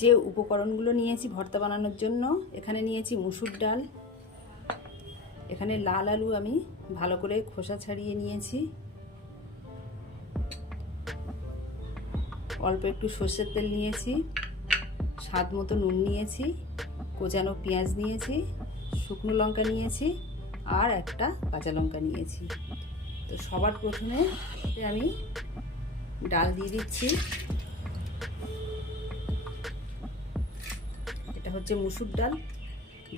যে উপকরণগুলো নিয়েছি ভর্তা বানানোর জন্য, এখানে নিয়েছি মুসুর ডাল, এখানে লাল আলু আমি ভালো করে খোসা ছাড়িয়ে নিয়েছি। অল্প একটু সর্ষের তেল নিয়েছি, স্বাদ মতো নুন নিয়েছি, কোচানো পেঁয়াজ নিয়েছি, শুকনো লঙ্কা নিয়েছি আর একটা কাঁচা লঙ্কা নিয়েছি। তো সবার প্রথমে আমি ডাল দিয়ে দিচ্ছি। এটা হচ্ছে মুসুর ডাল।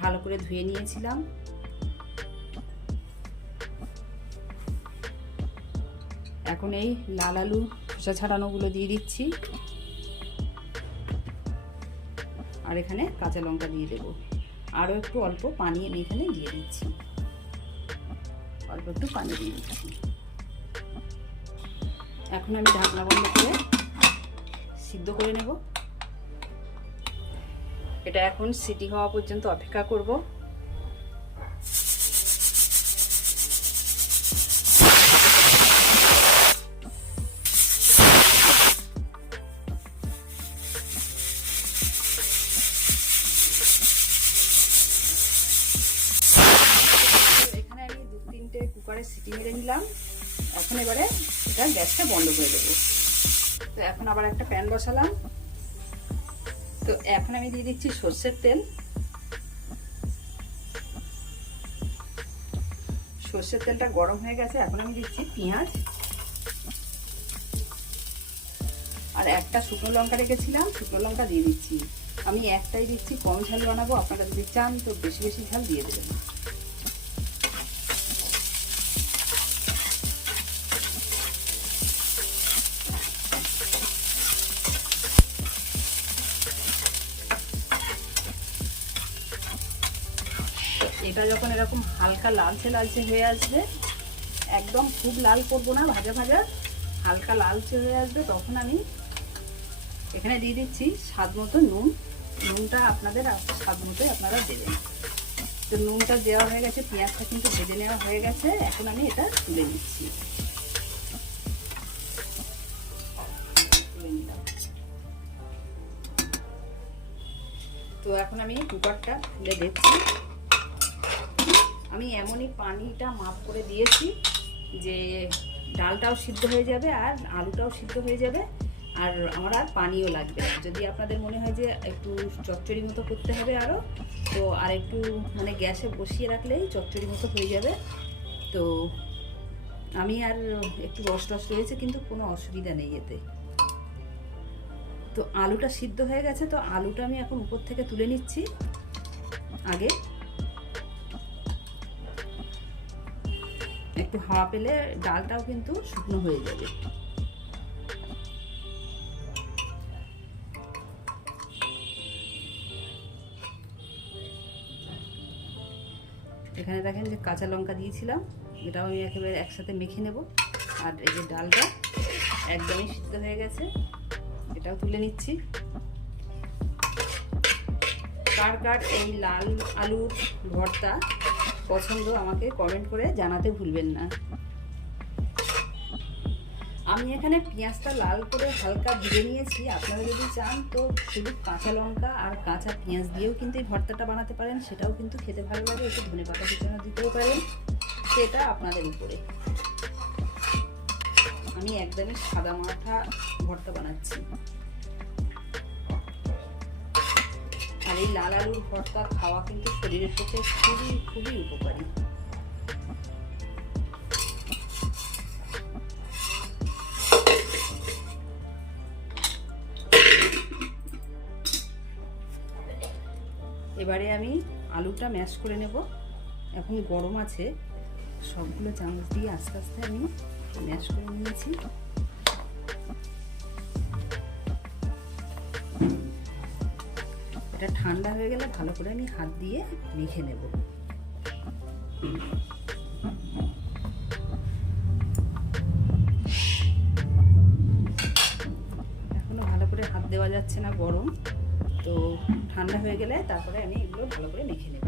ভালো করে ধুয়ে নিয়েছিলাম। এখন এই লাল আলু খোসা ছাড়ানোগুলো দিয়ে দিচ্ছি। আর এখানে কাঁচা লঙ্কা দিয়ে দেব। আরও একটু অল্প পানি আমি এখানে দিয়ে দিচ্ছি। অল্প একটু পানি দিয়ে দিচ্ছি। এখন আমি ঢাকনা বন্ধ করে সিদ্ধ করে নেব। এটা এখন সিটি হওয়া পর্যন্ত অপেক্ষা করব। এখানে আমি দু তিনটে কুকারে সিটি মেরে নিলাম। এখন এবারে এটা গ্যাসটা বন্ধ করে দেবো। তো এখন আবার একটা প্যান বসালাম। তো এখন আমি দিয়ে দিচ্ছি সর্ষের তেল। সর্ষের তেলটা গরম হয়ে গেছে, এখন আমি দিচ্ছি পেঁয়াজ। আর একটা শুকনো লঙ্কা রেখেছিলাম, শুকনো লঙ্কা দিয়ে দিচ্ছি। আমি একটাই দিচ্ছি, কম ঝাল বানাবো, আপনারা যদি চান তো বেশি বেশি ঝাল দিয়ে দেবেন। এটা যখন এরকম হালকা লালচে লালচে হয়ে আসবে, একদম খুব লাল করব না, ভাজা ভাজা, হালকা লালচে হয়ে আসবে, তখন আমি এখানে দিয়ে দিচ্ছি স্বাদ মতো নুন। নুনটা আপনাদের স্বাদ মতোই আপনারা দেবেন। তো নুনটা দেওয়া হয়ে গেছে, পেঁয়াজটা কিন্তু ভেজে নেওয়া হয়ে গেছে, এখন আমি এটা তুলে নিচ্ছি। তো এখন আমি কুকারটা খুলে দেখছি। আমি এমনই পানিটা মাপ করে দিয়েছি যে ডালটাও সিদ্ধ হয়ে যাবে আর আলুটাও সিদ্ধ হয়ে যাবে আর আমার আর পানিও লাগবে যদি আপনাদের মনে হয় যে একটু চচ্চড়ি মতো করতে হবে আরও তো আর একটু মানে গ্যাসে বসিয়ে রাখলেই চচ্চড়ি মতো হয়ে যাবে। তো আমি আর একটু রস টস রয়েছে, কিন্তু কোনো অসুবিধা নেই এতে। তো আলুটা সিদ্ধ হয়ে গেছে, তো আলুটা আমি এখন উপর থেকে তুলে নিচ্ছি। আগে একটু হাওয়া পেলে ডালটাও কিন্তু শুকনো হয়ে যাবে। এখানে দেখেন যে কাঁচা লঙ্কা দিয়েছিলাম, এটাও আমি একেবারে একসাথে মেখে নেব। আর এই যে ডালটা একদমই সিদ্ধ হয়ে গেছে, এটাও তুলে নিচ্ছি। কার কার এই লাল আলুর ভর্তা পছন্দ আমাকে কমেন্ট করে জানাতে ভুলবেন না। আমি এখানে পেঁয়াজটা লাল করে হালকা ভেজে নিয়েছি। আপনারা যদি চান তো শুধু কাঁচা লঙ্কা আর কাঁচা পেঁয়াজ দিয়েও কিন্তু এই ভর্তাটা বানাতে পারেন। সেটাও কিন্তু খেতে ভালো লাগে, একটু ধনে পাতা কুচানো দিতেও পারেন। সেটা আপনাদের উপরে। আমি একদমই সাদা মাথা ভর্তা বানাচ্ছি। এই লাল আলুর ভর্তা খাওয়া কিন্তু শরীরের পক্ষে খুবই খুবই উপকারী। এবারে আমি আলুটা ম্যাশ করে নেব। এখন গরম আছে, সবগুলো চামচ দিয়ে আস্তে আস্তে আমি ম্যাশ করে নিয়েছি। ঠান্ডা হয়ে গেলে ভালো করে আমি হাত দিয়ে মেখে নেব। এখনও ভালো করে হাত দেওয়া যাচ্ছে না গরম, তো ঠান্ডা হয়ে গেলে তারপরে আমি এগুলো ভালো করে মেখে নেব।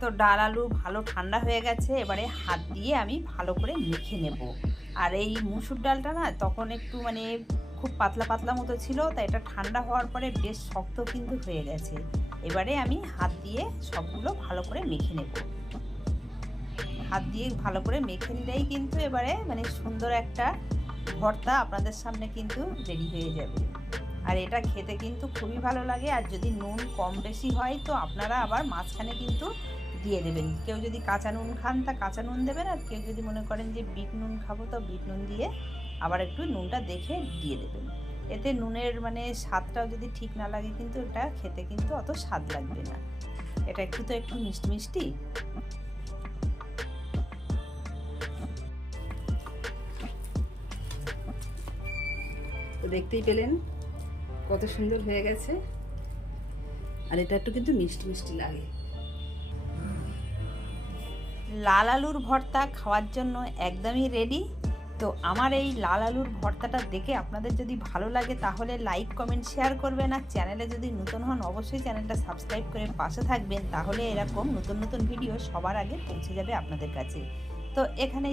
তো ডাল আলু ভালো ঠান্ডা হয়ে গেছে, এবারে হাত দিয়ে আমি ভালো করে মেখে নেব। আর এই মুসুর ডালটা না তখন একটু মানে খুব পাতলা পাতলা মতো ছিল, তাই এটা ঠান্ডা হওয়ার পরে বেশ শক্ত কিন্তু হয়ে গেছে। এবারে আমি হাত দিয়ে সবগুলো ভালো করে মেখে নেব। হাত দিয়ে ভালো করে মেখে নিলেই কিন্তু এবারে মানে সুন্দর একটা ভর্তা আপনাদের সামনে কিন্তু রেডি হয়ে যাবে। আর এটা খেতে কিন্তু খুবই ভালো লাগে, আর যদি নুন কম বেশি হয় তো আপনারা আবার মাঝখানে কিন্তু দিয়ে দেবেন। কেউ যদি কাঁচা নুন খান তা কাঁচা নুন দেবেন, আর কেউ যদি মনে করেন যে বিট নুন খাব তো বিট নুন দিয়ে আবার একটু নুনটা দেখে দিয়ে দেবেন। এতে নুনের মানে স্বাদটাও যদি ঠিক না লাগে কিন্তু এটা খেতে কিন্তু অত স্বাদ লাগবে না। এটা একটু তো একটু মিষ্টি মিষ্টি। তো দেখতেই পেলেন কত সুন্দর হয়ে গেছে। আর এটা একটু কিন্তু মিষ্টি মিষ্টি লাগে। লাল আলুর ভর্তা খাওয়ার জন্য একদমই রেডি তো আমার এই লাল আলুর ভর্তাটা দেখে আপনাদের যদি ভালো লাগে তাহলে লাইক কমেন্ট শেয়ার করবেন। আর চ্যানেলে যদি নতুন হন, অবশ্যই চ্যানেলটা সাবস্ক্রাইব করে পাশে থাকবেন। তাহলে এরকম নতুন নতুন ভিডিও সবার আগে পৌঁছে যাবে আপনাদের কাছে। তো এখানেই